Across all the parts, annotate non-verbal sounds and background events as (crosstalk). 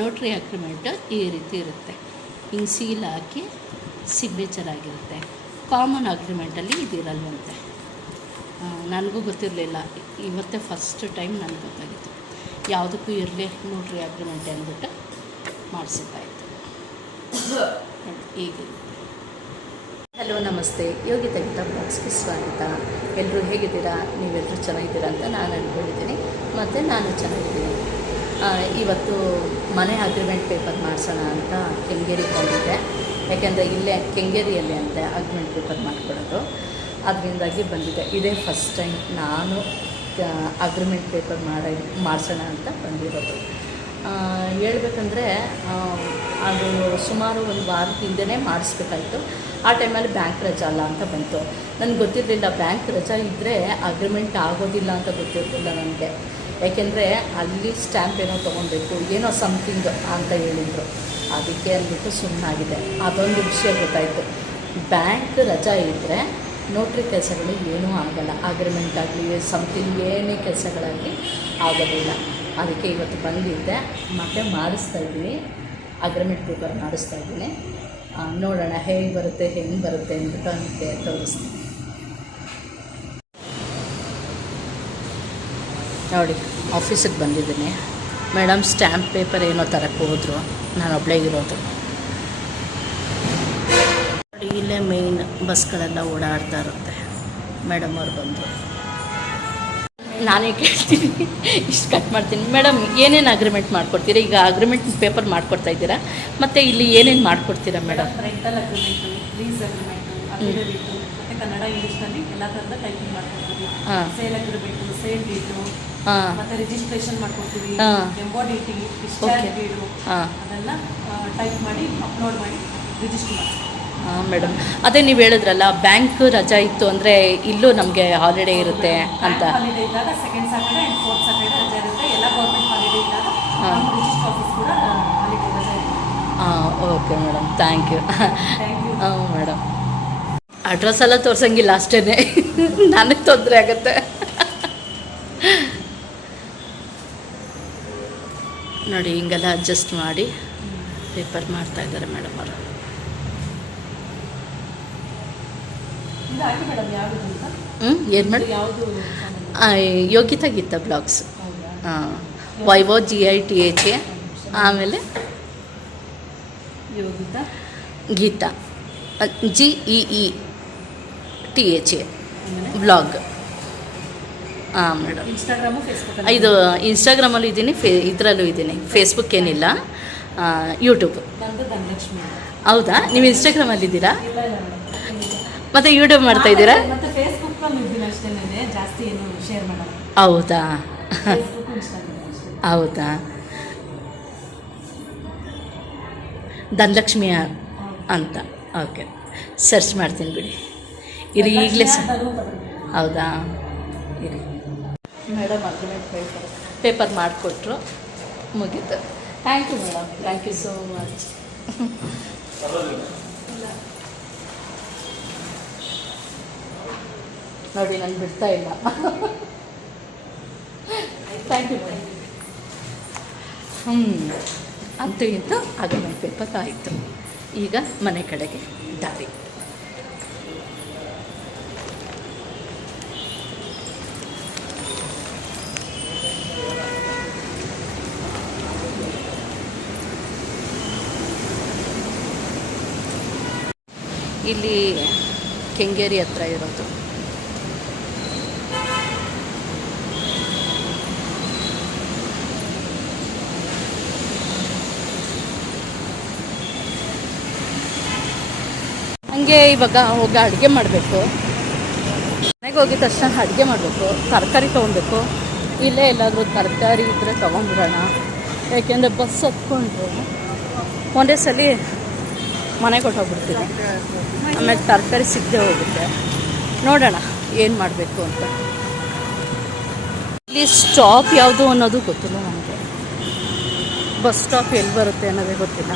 Notary agreement ಈ ರೀತಿ ಇರುತ್ತೆ. ಹಿಂಗೆ ಸೀಲ್ ಹಾಕಿ ಸಿಗ್ನೇಚರ್ ಆಗಿರುತ್ತೆ. ಕಾಮನ್ ಅಗ್ರಿಮೆಂಟಲ್ಲಿ ಇದಿರಲ್ವಂತೆ. ನನಗೂ ಗೊತ್ತಿರಲಿಲ್ಲ. ಇವತ್ತೇ ಫಸ್ಟ್ ಟೈಮ್ ನನಗೆ ಗೊತ್ತಾಗಿತ್ತು. ಯಾವುದಕ್ಕೂ ಇರಲಿ ನೋಟ್ರಿ ಅಗ್ರಿಮೆಂಟ್ ಅಂದ್ಬಿಟ್ಟು ಮಾಡಿಸಿದ್ದಾಯಿತು. ಈಗ ಹಲೋ ನಮಸ್ತೆ. ಯೋಗಿತಾ ತಗಿತ ಬಾಕ್ಸ್ಗೆ ಸ್ವಾಗತ. ಎಲ್ಲರೂ ಹೇಗಿದ್ದೀರಾ? ನೀವೆಲ್ಲರೂ ಚೆನ್ನಾಗಿದ್ದೀರಾ ಅಂತ ನಾನು ಅಂದ್ಕೊಂಡಿದ್ದೀನಿ ಮತ್ತು ನಾನು ಚೆನ್ನಾಗಿದ್ದೀನಿ. ಇವತ್ತು ಮನೆ ಅಗ್ರಿಮೆಂಟ್ ಪೇಪರ್ ಮಾಡಿಸೋಣ ಅಂತ ಕೆಂಗೇರಿಗೆ ಬಂದಿದ್ದೆ ಯಾಕೆಂದರೆ ಇಲ್ಲೇ ಕೆಂಗೇರಿಯಲ್ಲಿ ಅಂತೆ ಅಗ್ರಿಮೆಂಟ್ ಪೇಪರ್ ಮಾಡಿಕೊಡೋದು. ಅದರಿಂದಾಗಿ ಬಂದಿದ್ದೆ ಇದೇ ಫಸ್ಟ್ ಟೈಮ್ ನಾನು ಅಗ್ರಿಮೆಂಟ್ ಪೇಪರ್ ಮಾಡಿ, ಮಾಡಿಸೋಣ ಅಂತ ಬಂದಿರೋದು. ಹೇಳ್ಬೇಕಂದ್ರೆ ಅದು ಸುಮಾರು ಒಂದು ವಾರದ ಹಿಂದೆನೇ ಮಾಡಿಸ್ಬೇಕಾಯ್ತು. ಆ ಟೈಮಲ್ಲಿ ಬ್ಯಾಂಕ್ ರಜಾ ಅಲ್ಲ ಅಂತ ಬಂತು. ನನಗೆ ಗೊತ್ತಿರಲಿಲ್ಲ, ಬ್ಯಾಂಕ್ ರಜಾ ಇದ್ದರೆ ಅಗ್ರಿಮೆಂಟ್ ಆಗೋದಿಲ್ಲ ಅಂತ ಗೊತ್ತಿರಲಿಲ್ಲ ನನಗೆ. ಯಾಕೆಂದರೆ ಅಲ್ಲಿ ಸ್ಟ್ಯಾಂಪ್ ಏನೋ ತೊಗೊಬೇಕು ಏನೋ ಸಮ್ಥಿಂಗ್ ಅಂತ ಹೇಳಿದರು. ಅದಕ್ಕೆ ಅಂದ್ಬಿಟ್ಟು ಸುಮ್ಮನಾಗಿದೆ ಅದೊಂದು ವಿಷಯ ಗೊತ್ತಾಯಿತು. ಬ್ಯಾಂಕ್ ರಜಾ ಇದ್ದರೆ ನೋಟ್ರಿ ಕೆಲಸಗಳು ಏನೂ ಆಗಲ್ಲ. ಅಗ್ರಿಮೆಂಟ್ ಆಗಲಿ ಸಮ್ಥಿಂಗ್ ಏನೇ ಕೆಲಸಗಳಾಗಲಿ ಆಗೋದಿಲ್ಲ ಅದಕ್ಕೆ ಇವತ್ತು ಬಂದಿದ್ದೆ. ಮತ್ತೆ ಮಾಡಿಸ್ತಾ ಇದ್ದೀನಿ. ಅಗ್ರಿಮೆಂಟ್ ಪೇಪರ್ ಮಾಡಿಸ್ತಾ ಇದ್ದೀನಿ. ನೋಡೋಣ ಹೇಗೆ ಬರುತ್ತೆ, ಹೆಂಗೆ ಬರುತ್ತೆ ಅಂದ್ಬಿಟ್ಟು ಅದಕ್ಕೆ ತೋರಿಸ್ತೀನಿ. ನೋಡಿ ಆಫೀಸಿಗೆ ಬಂದಿದ್ದೀನಿ. ಮೇಡಮ್ ಸ್ಟ್ಯಾಂಪ್ ಪೇಪರ್ ಏನೋ ತರಕ್ಕೆ ಹೋದ್ರು. ನಾನು ಒಬ್ಬಳೇ ಇರೋದು. ನೋಡಿ ಇಲ್ಲೇ ಮೇಯ್ನ್ ಬಸ್ಗಳೆಲ್ಲ ಓಡಾಡ್ತಾ ಇರುತ್ತೆ. ಮೇಡಮ್ ಅವ್ರು ಬಂದರು. ನಾನೇ ಕೇಳ್ತೀನಿ. ಇಷ್ಟು ಕಟ್ ಮಾಡ್ತೀನಿ. ಮೇಡಮ್ ಏನೇನು ಅಗ್ರಿಮೆಂಟ್ ಮಾಡ್ಕೊಡ್ತೀರಾ? ಈಗ ಅಗ್ರಿಮೆಂಟ್ ಪೇಪರ್ ಮಾಡ್ಕೊಡ್ತಾ ಇದ್ದೀರಾ? ಮತ್ತು ಇಲ್ಲಿ ಏನೇನು ಮಾಡ್ಕೊಡ್ತೀರಾ madam? Rental agreement lease agreement affidavit ಮತ್ತು ಕನ್ನಡ ಇಂಗ್ಲೀಷ್ನಲ್ಲಿ ಎಲ್ಲ ಥರದ ಟೈಪಿಂಗ್ ಮಾಡ್ಕೊಡ್ತೀವಿ. ಹಾಂ. ಸೇಲ್ ಅಗ್ರಿಮೆಂಟು ಸೇಲ್ ಡೀಟು ಹಾಂ ಮತ್ತು ರಿಜಿಸ್ಟ್ರೇಷನ್ ಮಾಡ್ಕೊಡ್ತೀವಿ ಡಿಸ್ಚಾರ್ಜ್ ಅದೆಲ್ಲ ಟೈಪ್ ಮಾಡಿ ಅಪ್ಲೋಡ್ ಮಾಡಿ ರಿಜಿಸ್ಟರ್ ಮಾಡ್ತೀವಿ. ಹಾಂ ಮೇಡಮ್ ಅದೇ ನೀವು ಹೇಳಿದ್ರಲ್ಲ ಬ್ಯಾಂಕ್ ರಜಾ ಇತ್ತು ಅಂದರೆ ಇಲ್ಲೂ ನಮಗೆ ಹಾಲಿಡೇ ಇರುತ್ತೆ ಅಂತ. ಹಾಲಿಡೇ ಇದ್ದಾಗ second Saturday and fourth Saturday ರಜೆ ಇರುತ್ತೆ. ಎಲ್ಲ ಗೌರ್ಮೆಂಟ್ ಹಾಲಿಡೇ ಇದ್ದಾಗ ಹಾ. ರಿಜಿಸ್ಟರ್ ಆಫೀಸ್ ಕೂಡ ಹಾಲಿಡೇ ರಜೆ ಇರುತ್ತೆ. ಹಾಂ okay madam thank you thank you ಹಾಂ ಮೇಡಮ್ ಅಡ್ರೆಸ್ ಎಲ್ಲ ತೋರ್ಸಂಗಿಲ್ಲ ಅಷ್ಟೇ (laughs) ನನಗೆ ತೊಂದರೆ ಆಗುತ್ತೆ. ನೋಡಿ ಹಿಂಗೆಲ್ಲ ಅಡ್ಜಸ್ಟ್ ಮಾಡಿ ಪೇಪರ್ ಮಾಡ್ತಾ ಇದ್ದಾರೆ ಮೇಡಮ್ ಅವರು. ಹ್ಞೂ ಏನು madam Yogitha Geetha blogs Y ಹಾಂ Y O G I T H A ಆಮೇಲೆ Yogitha? Geetha G E E T H A blog ಹಾಂ ಮೇಡಮ್ ಇದು ಇನ್ಸ್ಟಾಗ್ರಾಮಲ್ಲೂ ಇದ್ದೀನಿ ಫೇ, ಇದರಲ್ಲೂ ಇದ್ದೀನಿ ಫೇಸ್ಬುಕ್ ಏನಿಲ್ಲ ಯೂಟ್ಯೂಬ್ ಹೌದಾ? ನೀವು ಇನ್ಸ್ಟಾಗ್ರಾಮಲ್ಲಿ ಇದ್ದೀರಾ? ಮತ್ತು ಯೂಟ್ಯೂಬ್ ಮಾಡ್ತಾ ಇದ್ದೀರಾ? ಹೌದಾ? ಹೌದಾ? ಧನಲಕ್ಷ್ಮಿ ಅಂತ. ಓಕೆ. ಸರ್ಚ್ ಮಾಡ್ತೀನಿ ಬಿಡಿ. ಇರಿ, ಈಗಲೇ ಸರ್ ಹೌದಾ? ಇರಿ. ಮೇಡಮ್ ಅಗ್ರಿಮೆಂಟ್ ಪೇಪರ್ ಪೇಪರ್ ಮಾಡಿಕೊಟ್ರು ಮುಗೀತು. Thank you madam thank you so much ನೋಡಿ ನಾನು ಬಿಡ್ತಾ ಇಲ್ಲ. ಥ್ಯಾಂಕ್ ಯು ಮೇಡಮ್ ಹ್ಞೂ ಅಂತೂ ಇಂತೂ ಅಗ್ರಿಮೆಂಟ್ ಪೇಪರ್ ಆಯಿತು. ಈಗ ಮನೆ ಕಡೆಗೆ ದಾರಿ. ಇಲ್ಲಿ ಕೆಂಗೇರಿ ಹತ್ರ ಇರೋದು. ಹಂಗೆ ಇವಾಗ ಹೋಗಿ ಅಡುಗೆ ಮಾಡಬೇಕು. ಮನೆಗೆ ಹೋಗಿದ ತಕ್ಷಣ ಅಡುಗೆ ಮಾಡಬೇಕು, ತರಕಾರಿ ತೊಗೊಬೇಕು ಇಲ್ಲೇ ಎಲ್ಲಾದರೂ ತರಕಾರಿ ಇದ್ದರೆ ತೊಗೊಂಡ್ಬಿಡೋಣ. ಯಾಕೆಂದರೆ ಬಸ್ ಹತ್ಕೊಂಡ್ರು. ಒಂದೇ ಸಲ ಮನೆಗೆ ಹೊಟ್ಟೋಗ್ಬಿಡ್ತೀನಿ ಆಮೇಲೆ ತರಕಾರಿ ಸಿಗದೆ ಹೋಗುತ್ತೆ. ನೋಡೋಣ, ಏನು ಮಾಡಬೇಕು ಅಂತ. ಇಲ್ಲಿ ಸ್ಟಾಪ್ ಯಾವುದು ಅನ್ನೋದು ಗೊತ್ತಿಲ್ಲ ನನಗೆ ಬಸ್ ಸ್ಟಾಪ್ ಎಲ್ಲಿ ಬರುತ್ತೆ ಅನ್ನೋದೇ ಗೊತ್ತಿಲ್ಲ.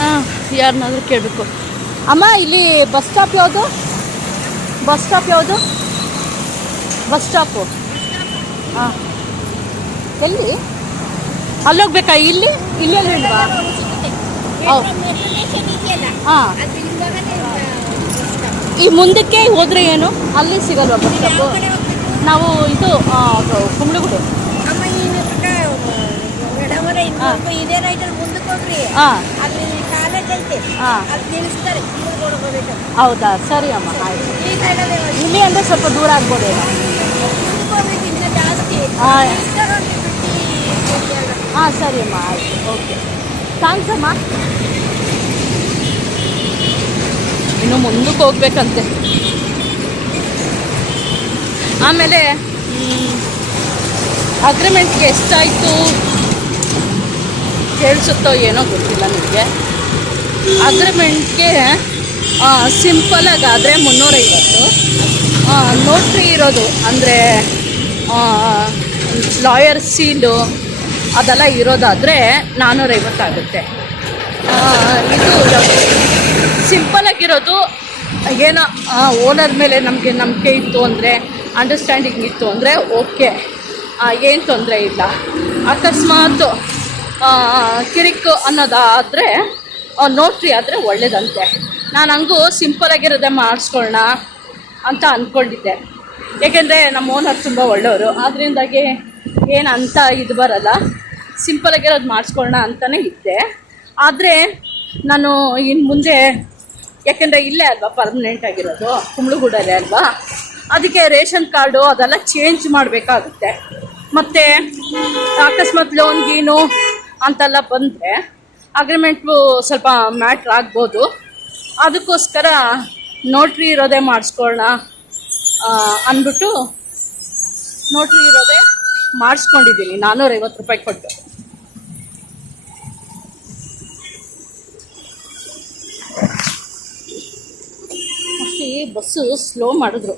ಹಾಂ ಯಾರನ್ನಾದ್ರೂ ಕೇಳಬೇಕು. ಅಮ್ಮ, ಇಲ್ಲಿ ಬಸ್ ಸ್ಟಾಪ್ ಯಾವುದು? ಬಸ್ ಸ್ಟಾಪ್ ಯಾವುದು? Bus stop. ಹಾಂ. ಎಲ್ಲಿ? ಅಲ್ಲೋಗ್ಬೇಕಾ? ಇಲ್ಲಿ? ಇಲ್ಲಿ ಎಲ್ಲಿ ಇಲ್ವಾ. ಹಾಂ. ಈ ಮುಂದಕ್ಕೆ ಹೋದ್ರೆ ಏನು? ಅಲ್ಲಿ ಸಿಗಲ್ವ ಬಸ್ ಸ್ಟಾಪು ನಾವು ಇದು ಕುಂಬಳಗುಡು. ಹಿಂದೆ? ಸರಿ ಅಮ್ಮ ಆಯ್ತು. ಇಲ್ಲಿ ಅಂದರೆ ಸ್ವಲ್ಪ ದೂರ ಆಗ್ಬೋದೇನೋ? ಬಿಟ್ಟು ಹಾಂ ಸರಿ ಅಮ್ಮ ಆಯಿತು. ಓಕೆ ಥ್ಯಾಂಕ್ಸ್ ಅಮ್ಮ ಇನ್ನು ಮುಂದಕ್ಕೆ ಹೋಗ್ಬೇಕಂತೆ. ಆಮೇಲೆ ಅಗ್ರಿಮೆಂಟ್ಗೆ ಎಷ್ಟಾಯಿತು? ಕೇಳಿಸುತ್ತೋ ಏನೋ ಗೊತ್ತಿಲ್ಲ ನಿಮಗೆ. ಅಗ್ರಿಮೆಂಟ್ಗೆ ಸಿಂಪಲಾಗಿ ಆದರೆ ಮುನ್ನೂರೈವತ್ತು. ನೋಟ್ರಿ ಇರೋದು ಅಂದರೆ ಲಾಯರ್ ಸೀಲು ಅದೆಲ್ಲ ಇರೋದಾದರೆ ನಾನ್ನೂರೈವತ್ತಾಗುತ್ತೆ ಇದು ಸಿಂಪಲ್ ಆಗಿರೋದು ಏನೋ ಓನರ್ ಮೇಲೆ ನಮಗೆ ನಂಬಿಕೆ ಇತ್ತು ಅಂದರೆ ಅಂಡರ್ಸ್ಟ್ಯಾಂಡಿಂಗ್ ಇತ್ತು ಅಂದರೆ ಓಕೆ. ಏನು ತೊಂದರೆ ಇಲ್ಲ. ಅಕಸ್ಮಾತ್ ಕಿರಿಕ್ ಅನ್ನೋದಾದರೆ ನೋಟ್ರಿ ಆದರೆ ಒಳ್ಳೇದಂತೆ. ನಾನು ಹಂಗೂ ಸಿಂಪಲ್ ಆಗಿರೋದೇ ಮಾಡಿಸ್ಕೊಳ್ಳೋಣ ಅಂತ ಅಂದ್ಕೊಂಡಿದ್ದೆ ಏಕೆಂದರೆ ನಮ್ಮ ಓನರ್ ತುಂಬ ಒಳ್ಳೆಯವರು ಅದರಿಂದಾಗಿ ಏನು ಅಂತ ಇದು ಬರಲ್ಲ. ಸಿಂಪಲ್ ಆಗಿರೋದು ಮಾಡಿಸ್ಕೊಳ್ಳೋಣ ಅಂತಲೇ ಇದ್ದೆ. ಆದರೆ ನಾನು ಇನ್ನು ಮುಂದೆ, ಯಾಕೆಂದರೆ ಇಲ್ಲೇ ಅಲ್ವಾ ಪರ್ಮನೆಂಟ್ ಆಗಿರೋದು, ಕುಂಬ್ಳಗೂಡಲ್ಲೇ ಅಲ್ವಾ? ಅದಕ್ಕೆ ರೇಷನ್ ಕಾರ್ಡು ಅದೆಲ್ಲ ಚೇಂಜ್ ಮಾಡಬೇಕಾಗುತ್ತೆ. ಮತ್ತು ಅಕಸ್ಮಾತ್ ಲೋನ್ ಗೀನು ಅಂತೆಲ್ಲ ಬಂದರೆ ಅಗ್ರಿಮೆಂಟು ಸ್ವಲ್ಪ ಮ್ಯಾಟ್ರ್ ಆಗ್ಬೋದು. ಅದಕ್ಕೋಸ್ಕರ ನೋಟ್ರಿ ಇರೋದೇ ಮಾಡಿಸ್ಕೊಳ್ಳೋಣ ಅಂದ್ಬಿಟ್ಟು ನೋಟ್ರಿ ಇರೋದೇ ಮಾಡಿಸ್ಕೊಂಡಿದ್ದೀನಿ. ನಾನ್ನೂರೈವತ್ತು ರೂಪಾಯಿ ಕೊಟ್ಟು ಅಷ್ಟೇ ಬಸ್ಸು ಸ್ಲೋ ಮಾಡಿದ್ರು.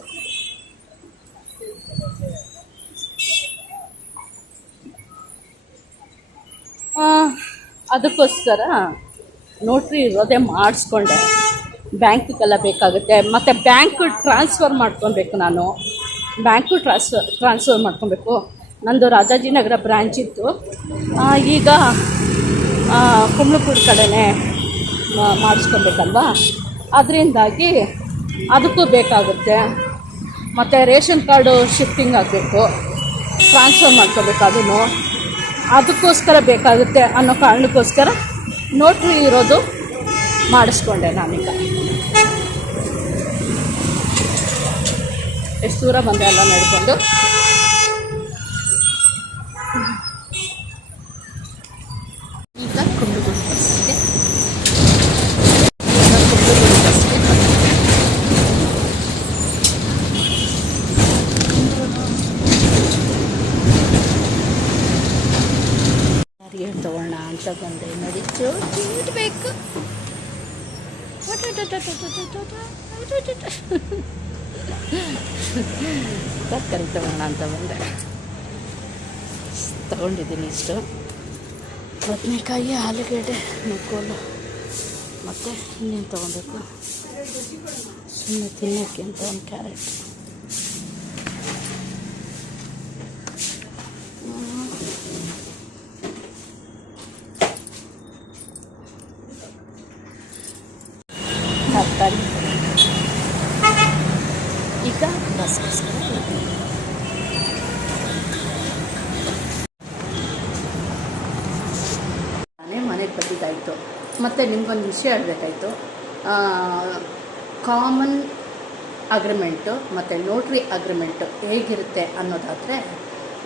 ಅದಕ್ಕೋಸ್ಕರ ನೋಟ್ರಿ ಇರೋದೇ ಮಾಡಿಸ್ಕೊಂಡೆ. ಬ್ಯಾಂಕಿಗೆಲ್ಲ ಬೇಕಾಗುತ್ತೆ. ಮತ್ತು ಬ್ಯಾಂಕ್ ಟ್ರಾನ್ಸ್ಫರ್ ಮಾಡ್ಕೊಬೇಕು ನಾನು. ಬ್ಯಾಂಕು ಟ್ರಾನ್ಸ್ಫರ್ ಟ್ರಾನ್ಸ್ಫರ್ ಮಾಡ್ಕೊಬೇಕು. ನಂದು ರಾಜಾಜಿನಗರ ಬ್ರ್ಯಾಂಚ್ ಇತ್ತು. ಈಗ ಕುಂಬ್ಳಕೂಡು ಕಡೆನೇ ಮಾಡಿಸ್ಕೊಬೇಕಲ್ವಾ? ಅದರಿಂದಾಗಿ ಅದಕ್ಕೂ ಬೇಕಾಗುತ್ತೆ. ಮತ್ತು ರೇಷನ್ ಕಾರ್ಡು ಶಿಫ್ಟಿಂಗ್ ಆಗಬೇಕು. ಟ್ರಾನ್ಸ್ಫರ್ ಮಾಡ್ಕೋಬೇಕು ಅದನ್ನು. ಅದಕ್ಕೋಸ್ಕರ ಬೇಕಾಗುತ್ತೆ ಅನ್ನೋ ಕಾರಣಕ್ಕೋಸ್ಕರ ನೋಟ್ರಿ ಇರೋದು ಮಾಡಿಸ್ಕೊಂಡೆ ನಾನೀಗ. ಎಷ್ಟು ದೂರ ಬಂದೆ ಎಲ್ಲ ನಡ್ಕೊಂಡು ಈಗ ಕುಂಬ್ಳಗುಡಿ ಬಸ್ಸಿಗೆ ಈಗ ಕುಂಬ್ಳಗುಡಿ ಬಸ್ಸಿಗೆ ಬಂದೆ. ಸಾರಿಗೆ ತಗೋಣ ಅಂತ ಬಂದೆ ನೋಡಿ ತರಕಾರಿ ತಗೋಣ ಅಂತ ಬಂದೆ ತಗೊಂಡಿದ್ದೀನಿ ಇಷ್ಟು. ಬದನೆಕಾಯಿ, ಆಲೂಗಡ್ಡೆ, ನುಗ್ಗೋಲು. ಮತ್ತು ಇನ್ನೇನು ತೊಗೊಬೇಕು? ಸುಮ್ಮನೆ ತಿನ್ನೋಕ್ಕೆ ಅಂತ ಒಂದು ಕ್ಯಾರೆಟ್ ತರಕಾರಿ ಈಗ ಬಸ್ಗೋಸ್ಕರ ನಾನೇ ಮನೆಗೆ ಬಂದಿದ್ದಾಯಿತು ಮತ್ತು ನಿಮ್ಗೊಂದು ವಿಷಯ ಹೇಳಬೇಕಾಯ್ತು. ಕಾಮನ್ ಅಗ್ರಿಮೆಂಟು ಮತ್ತು ನೋಟ್ರಿ ಅಗ್ರಿಮೆಂಟು ಹೇಗಿರುತ್ತೆ ಅನ್ನೋದಾದರೆ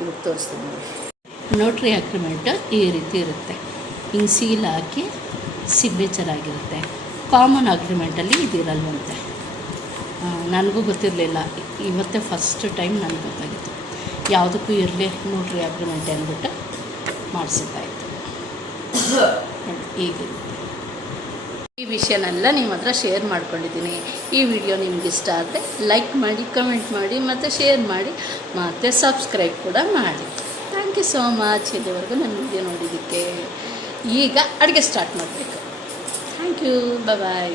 ಇವಾಗ ತೋರಿಸ್ತೀನಿ ನೋಟ್ರಿ ಅಗ್ರಿಮೆಂಟು ಈ ರೀತಿ ಇರುತ್ತೆ. ಹಿಂಗೆ ಸೀಲ್ ಹಾಕಿ ಸಿಗ್ನೇಚರ್ ಆಗಿರುತ್ತೆ. ಕಾಮನ್ ಅಗ್ರಿಮೆಂಟಲ್ಲಿ ಇದಿರಲ್ವಂತೆ. ನನಗೂ ಗೊತ್ತಿರಲಿಲ್ಲ. ಇವತ್ತೇ ಫಸ್ಟ್ ಟೈಮ್ ನನಗೆ ಗೊತ್ತಾಗಿತ್ತು. ಯಾವುದಕ್ಕೂ ಇರಲಿ ನೋಟ್ರಿ ಅಗ್ರಿಮೆಂಟ್ ಅಂದ್ಬಿಟ್ಟು ಮಾಡಿಸಿದ್ದಾಯಿತು. ಈಗ ಈ ವಿಷಯನೆಲ್ಲ ನಿಮ್ಮ ಹತ್ರ ಶೇರ್ ಮಾಡ್ಕೊಂಡಿದ್ದೀನಿ. ಈ ವಿಡಿಯೋ ನಿಮ್ಗೆ ಇಷ್ಟ ಆದರೆ ಲೈಕ್ ಮಾಡಿ ಕಮೆಂಟ್ ಮಾಡಿ, ಮತ್ತು ಶೇರ್ ಮಾಡಿ, ಮತ್ತು ಸಬ್ಸ್ಕ್ರೈಬ್ ಕೂಡ ಮಾಡಿ. ಥ್ಯಾಂಕ್ ಯು ಸೋ ಮಚ್ ಇಲ್ಲಿವರೆಗೂ ನನ್ನ ವಿಡಿಯೋ ನೋಡಿದ್ದಕ್ಕೆ ಈಗ ಅಡುಗೆ ಸ್ಟಾರ್ಟ್ ಮಾಡಬೇಕು. Thank you bye